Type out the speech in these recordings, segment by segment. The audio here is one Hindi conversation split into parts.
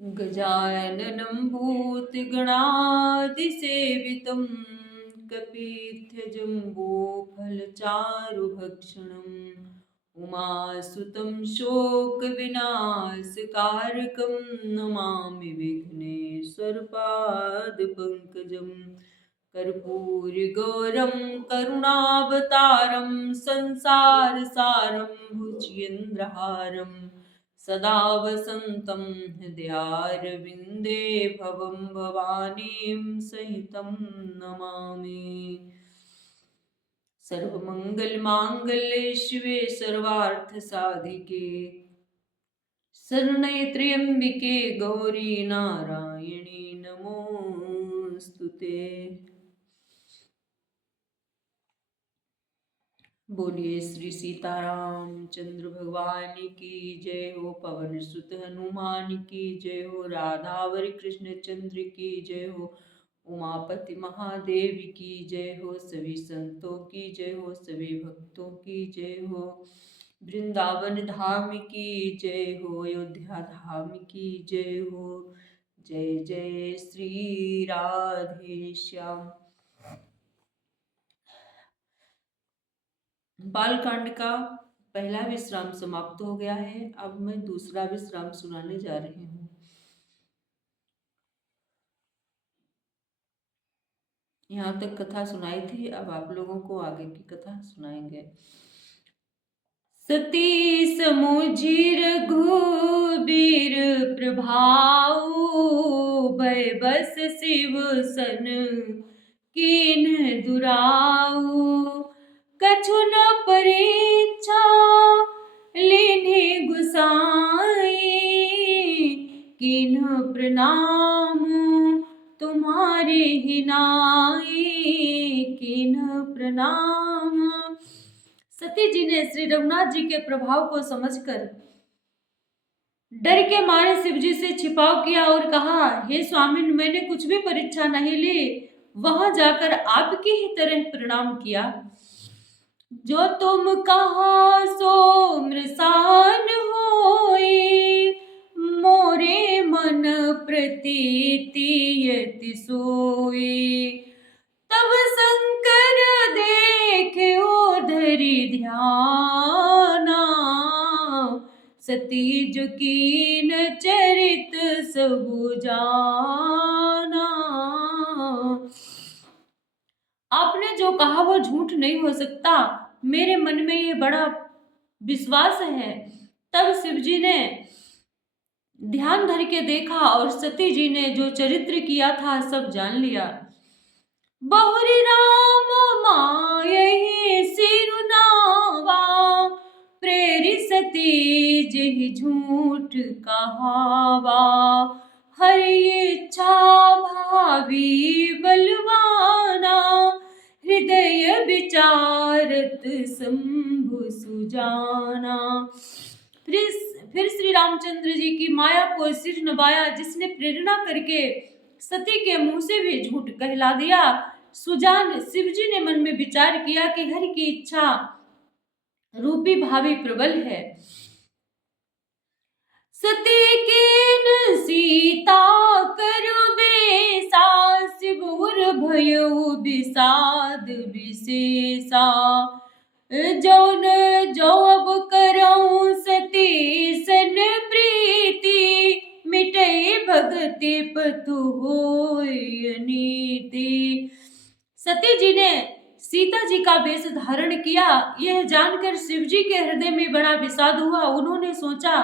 गजाननं भूतगणादिसेवितं कपित्थजम्बोफलचारुभक्षणम् उमासुतं शोकविनाशकारकं नमामि विघ्नेश्वरपादपङ्कजम् कर्पूरगौरं करुणावतारं संसारसारं भुजगेन्द्रहारं सदा वसन्तं हृदयारविन्दे भवं भवानीं सहितं नमामि। सर्वमङ्गलमाङ्गल्ये शिवे सर्वार्थसाधिके शरण्ये त्र्यम्बिके गौरी नारायणी नमोस्तुते। बोलिए श्री सीतारामचंद्र भगवान की जय हो। पवन सुत हनुमान की जय हो। राधावरी कृष्ण चंद्र की जय हो। उमापति महादेव की जय हो। सभी संतों की जय हो। सभी भक्तों की जय हो। वृंदावन धाम की जय हो। अयोध्या धाम की जय हो। जय जय श्री राधे श्याम। बालकांड का पहला विश्राम समाप्त हो गया है। अब मैं दूसरा विश्राम सुनाने जा रही हूँ। यहाँ तक कथा सुनाई थी, अब आप लोगों को आगे की कथा सुनाएंगे। सती समुझी रघुबीर प्रभाऊ भय बस शिव सन कीन्ह दुराऊ कछु न परीक्षा लीन्हे गुसाई कीन्ह प्रणाम तुम्हारे ही नाई कीन्ह प्रणाम। सती जी ने श्री रघुनाथ जी के प्रभाव को समझकर डर के मारे शिव जी से छिपाव किया और कहा, हे स्वामी, मैंने कुछ भी परीक्षा नहीं ली, वहां जाकर आपकी ही तरह प्रणाम किया। जो तुम कहा सो मृषान होई मोरे मन प्रतीति यति सोई तब शंकर देखे धरि ध्याना सती जो कीन चरित सबु जाना। आपने जो कहा वो झूठ नहीं हो सकता, मेरे मन में ये बड़ा विश्वास है। तब शिव जी ने ध्यान धर के देखा और सती जी ने जो चरित्र किया था सब जान लिया। बहुरी राम मायहि सिरुनावा प्रेरि सती जिहि झूठ कहावा हरि इच्छा भावी बलवाना हृदय विचारत शंभु सुजाना। फिर श्री रामचंद्र जी की माया को सिर नवाया, जिसने प्रेरणा करके सती के मुंह से भी झूठ कहला दिया। सुजान शिव जी ने मन में विचार किया कि हरि की इच्छा रूपी भावी प्रबल है। सती कीन सीता करु बेसा शिवुर भयउ विषाद विशेषा जौन जो अब करऊं सती सन प्रीति मिटे भगति पतु होय नीति। सती जी ने सीता जी का वेश धारण किया। यह जानकर शिव जी के हृदय में बड़ा विषाद हुआ। उन्होंने सोचा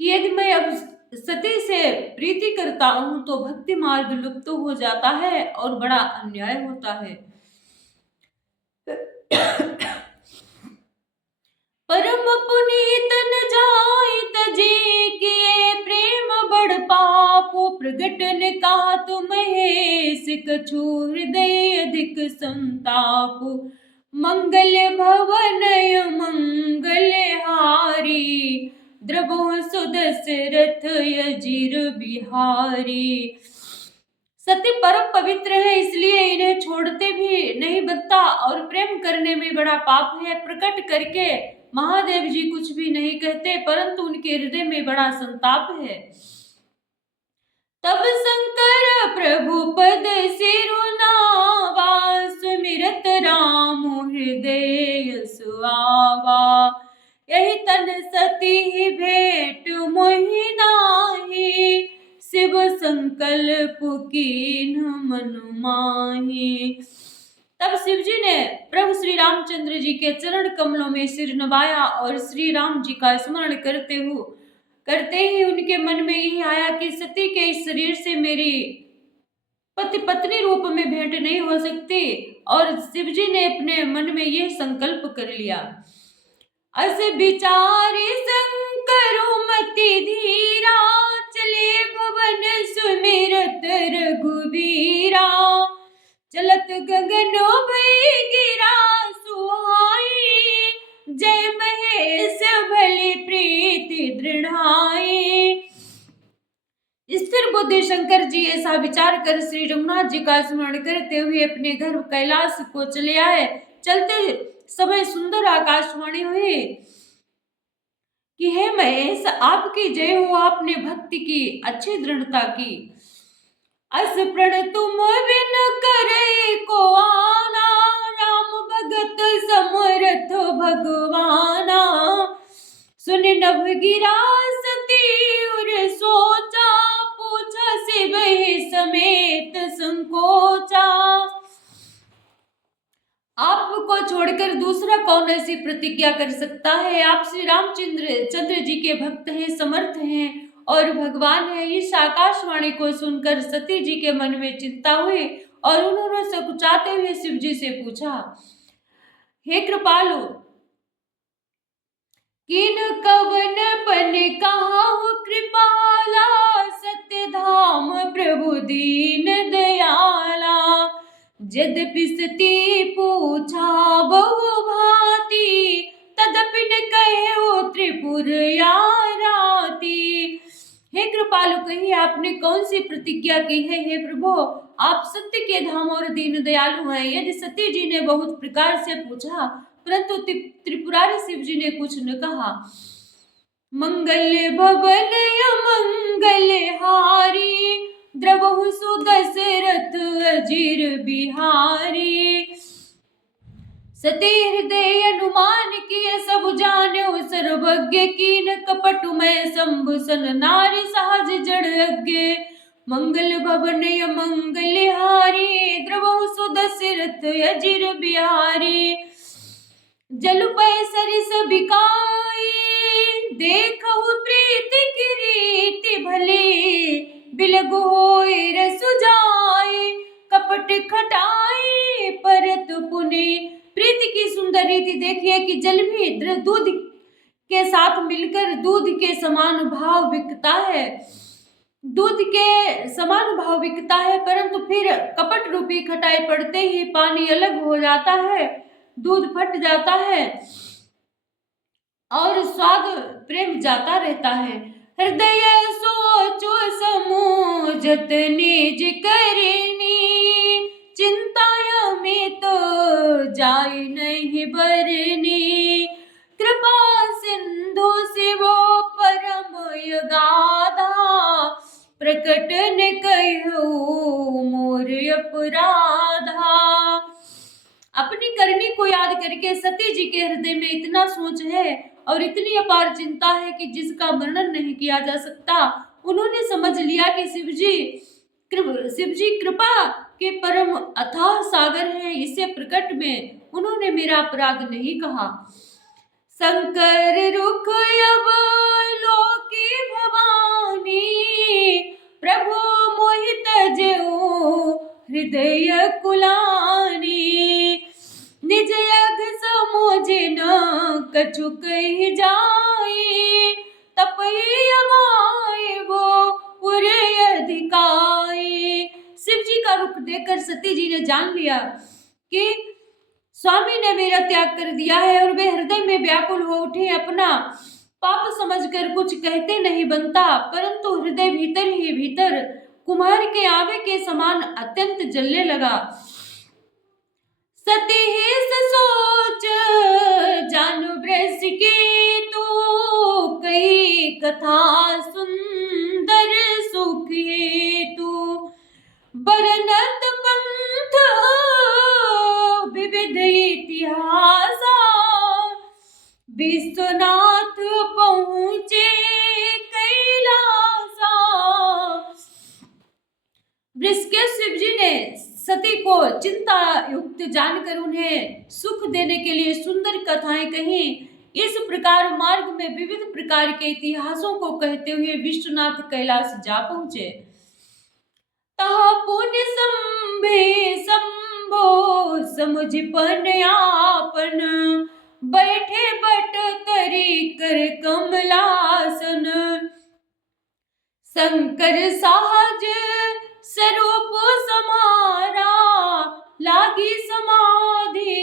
कि यदि मैं अब सती से प्रीति करता हूं तो भक्ति मार्ग लुप्त हो जाता है और बड़ा अन्याय होता है। परम पुनीत न जाय तजे किए प्रेम बड़ पापो प्रगटन का तुम हेस कछु हृदय अधिक संतापो मंगल भवन मंगल हारी द्रवो सुदशरथ यजिर बिहारी। सती परम पवित्र है, इसलिए इन्हें छोड़ते भी नहीं बनता और प्रेम करने में बड़ा पाप है। प्रकट करके महादेव जी कुछ भी नहीं कहते, परंतु परंतु उनके हृदय में बड़ा संताप है। तब शंकर प्रभु पद सिरुनावा, सुमिरत राम हृदय सुआवा। यही तन सती भेंट मोहि नाहि, शिव संकल्प कीन्ह मनु माहि। तब शिव जी ने प्रभु श्री रामचंद्र जी के चरण कमलों में सिर नवाया और श्री राम जी का स्मरण करते ही उनके मन में यही आया कि सती के इस शरीर से मेरी पति पत्नी रूप में भेंट नहीं हो सकती। और शिव जी ने अपने मन में यह संकल्प कर लिया। अस विचारे शंकर मति धीरा, चले भवन सुमिरत रघुबीरा। चलत गगन भई गिरा सुहाई, जय महेश भली प्रीति दृढ़ाई। स्थिर बुद्धि शंकर जी ऐसा विचार कर श्री रघुनाथ जी का स्मरण करते हुए अपने घर कैलाश को चले आए। चलते समय सुंदर आकाशवाणी हुई कि हे महेश, आपकी जय हो, आपने भक्ति की अच्छी दृढ़ता की। अस प्रण तुम बिन करे को आना, राम भगत समरथ भगवाना। सुन नभ गिरा सती उर सोचा, पूछा से वही समेत संकोचा। आपको छोड़कर दूसरा कौन ऐसी प्रतिज्ञा कर सकता है? आप श्री रामचंद्र जी के भक्त हैं, समर्थ हैं और भगवान है। इस आकाशवाणी को सुनकर सती जी के मन में चिंता हुई और उन्होंने सकुचाते हुए शिव जी से पूछा, हे कृपालु, किन कवन पन कहाहु कृपाला, सत्य धाम प्रभु दीन दयाला। यद्यपि सती पूछा बहु भांति, तदपि न कहे त्रिपुर याराती। हे कृपालु, कहिए आपने कौन सी प्रतिज्ञा की है? हे प्रभु, आप सत्य के धाम और दीन दयालु हैं। यदि सती जी ने बहुत प्रकार से पूछा परंतु त्रिपुरारी शिव जी ने कुछ न कहा। मंगल भवन मंगल हारी, द्रवहु सुदशरथ अजीर बिहारी। सती हृदय अनुमान किए सब जान्यो, सर्वज्ञ कीन कपट में शंभु सन नारी सहज जड़ अज्ञ। मंगल भवन मंगल हारी, द्रवहु सुदशरथ अजीर बिहारी। जल पै सरिस बिकाई, देखहु प्रीति की रीति भली। बिलगु होय रसु जाई, कपट खटाई परत पुनि। प्रीति की सुंदर रीति देखिए कि जल भी दूध के साथ मिलकर दूध के समान भाव बिकता है, दूध के समान भाव बिकता है, परंतु फिर कपट रूपी खटाई पड़ते ही पानी अलग हो जाता है, दूध फट जाता है और स्वाद प्रेम जाता रहता है। हृदय सोचो समूझत निज करनी, चिंताया में तो जाय नहीं बरनी। कृपा सिंधु शिवो परम यगाधा, प्रकट न कहो मोर अपराधा। अपनी करनी को याद करके सती जी के हृदय में इतना सोच है और इतनी अपार चिंता है कि जिसका वर्णन नहीं किया जा सकता। उन्होंने समझ लिया कि शिव जी कृपा के परम अथाह सागर है, इसे प्रकट में उन्होंने मेरा अपराध नहीं कहा। शंकर रुख अब लोकी भवानी, प्रभु मोहित जो हृदय कुलानी। निज यज्ञ समोझ न कछु कहि जाई, तपई अमाय वो उरे अधिकाई। शिव जी का रुख देखकर सती जी ने जान लिया कि स्वामी ने मेरा त्याग कर दिया है और वे हृदय में व्याकुल हो उठे। अपना पाप समझकर कुछ कहते नहीं बनता, परंतु हृदय भीतर ही भीतर कुम्हार के आवे के समान अत्यंत जलने लगा। सती ही सोच जानु ब्रस की तू कही कथा सुंदर सुख हेतु बरनत पंथ विविध इतिहासा विश्वनाथ पहुँचे कैलासा। ऋषिकेश शिव जी ने सती को चिंता युक्त जानकर उन्हें सुख देने के लिए सुंदर कथाएं कही। इस प्रकार मार्ग में विविध प्रकार के इतिहासों को कहते हुए विश्वनाथ कैलाश जा पहुंचे। तह पुण्य संभे संभो समुझ पन आपन बैठे बट करी कर कमलासन शंकर सहज स्वरूप समारा लागी समाधि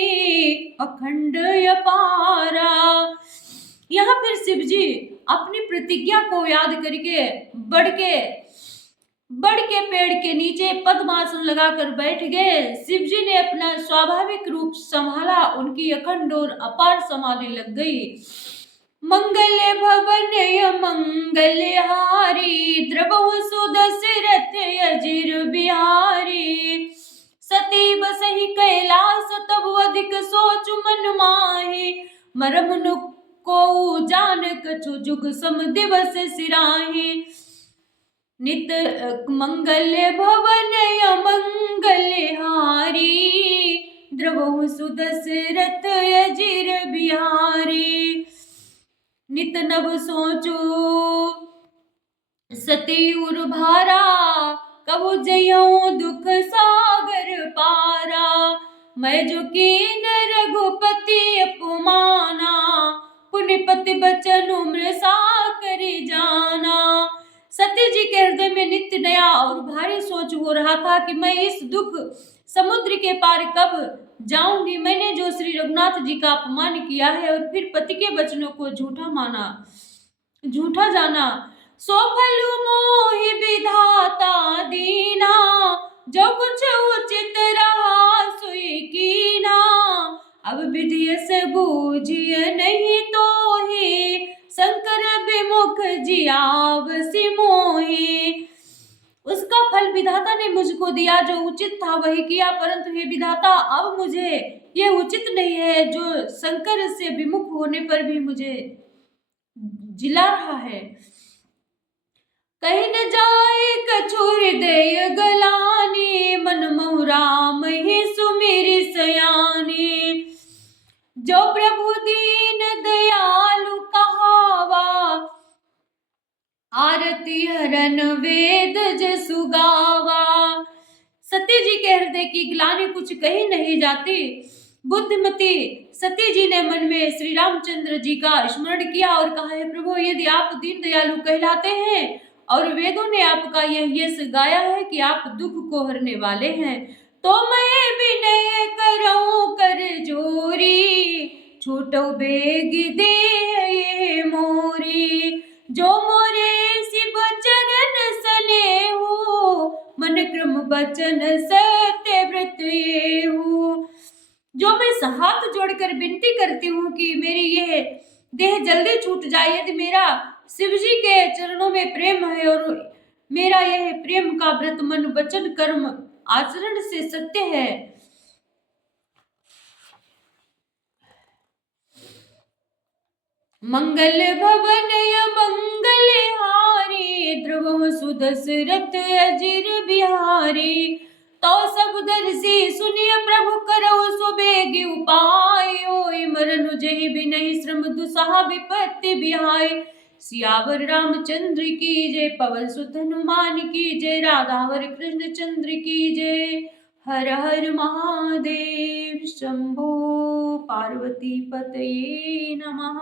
अखंड अपारा। यहाँ फिर शिव जी अपनी प्रतिज्ञा को याद करके बढ़ के पेड़ के नीचे पद्मासन लगाकर बैठ गए। शिव जी ने अपना स्वाभाविक रूप संभाला, उनकी अखंड और अपार समाधि लग गई। मंगल भवन मंगल हारी द्रवहु सुदशरथ अजिर बिहारी सती बसहि कैलास तब अधिक सोच मन माहि मरम को जान कछु जुग सम दिवस सिराहि नित मंगल भवन मंगल हारी द्रवहु सुदशरथ अजिर बिहारी नित नव सोचो सती उर भारा कबु जयो दुख सागर पारा मैं जो कीन रघुपति अपमाना पुण्यपति बचन उम्र सा करी जाना। सती जी के हृदय में नित्य नया और भारी सोच हो रहा था कि मैं इस दुख समुद्र के पार कब जाऊंगी। मैंने जो श्री रघुनाथ जी का अपमान किया है और फिर पति के वचनों को झूठा जाना सो फल मोहि विधाता दीना जो कुछ उचित रहा सोई कीना अब विधि से बूझिए नहीं तो ही शंकर विमुख जियावसी मोहि। उसका फल विधाता ने मुझको दिया, जो उचित था वही किया, परंतु हे विधाता अब मुझे ये उचित नहीं है जो शंकर से विमुख होने पर भी मुझे जिला रहा है। कहीं न जाए कछु हृदय गलानी मन मोहराम ही सुमेरी सयानी जो प्रभु दीन दयालु कहावा आरती हरन वेद जसु गावा। सती जी के हृदय की ग्लानि कुछ कही नहीं जाती। बुद्धिमती सती जी ने मन में श्री रामचंद्र जी का स्मरण किया और कहा, है प्रभु यदि आप दीन दयालु कहलाते हैं और वेदों ने आपका यह यश गाया है कि आप दुख को हरने वाले हैं, तो मैं विनय करऊं कर जोरी छूटो बेग दे ये मोरी जो मोरे शिव चरण सने हो मन क्रम बचन सत्य व्रत ये हो। जो मैं हाथ जोड़कर विनती करती हूँ कि मेरी यह देह जल्दी छूट जाए। यदि मेरा शिव जी के चरणों में प्रेम है और मेरा यह प्रेम का व्रत मन वचन कर्म आचरण से सत्य है, मंगल भवन मंगल हारी द्रवहु सुदशरथ अजिर बिहारी तो सब दर्शी सुनिय प्रभु करौ सो बेग उपाय ओय मरनु जहि बिनहि श्रम दुसहा विपत्ति बिहाय। सियावर रामचंद्र की जय पवन सुत हनुमान की जय राधावर कृष्ण चंद्र की जय। हर हर महादेव शंभो पार्वती पतये नमः।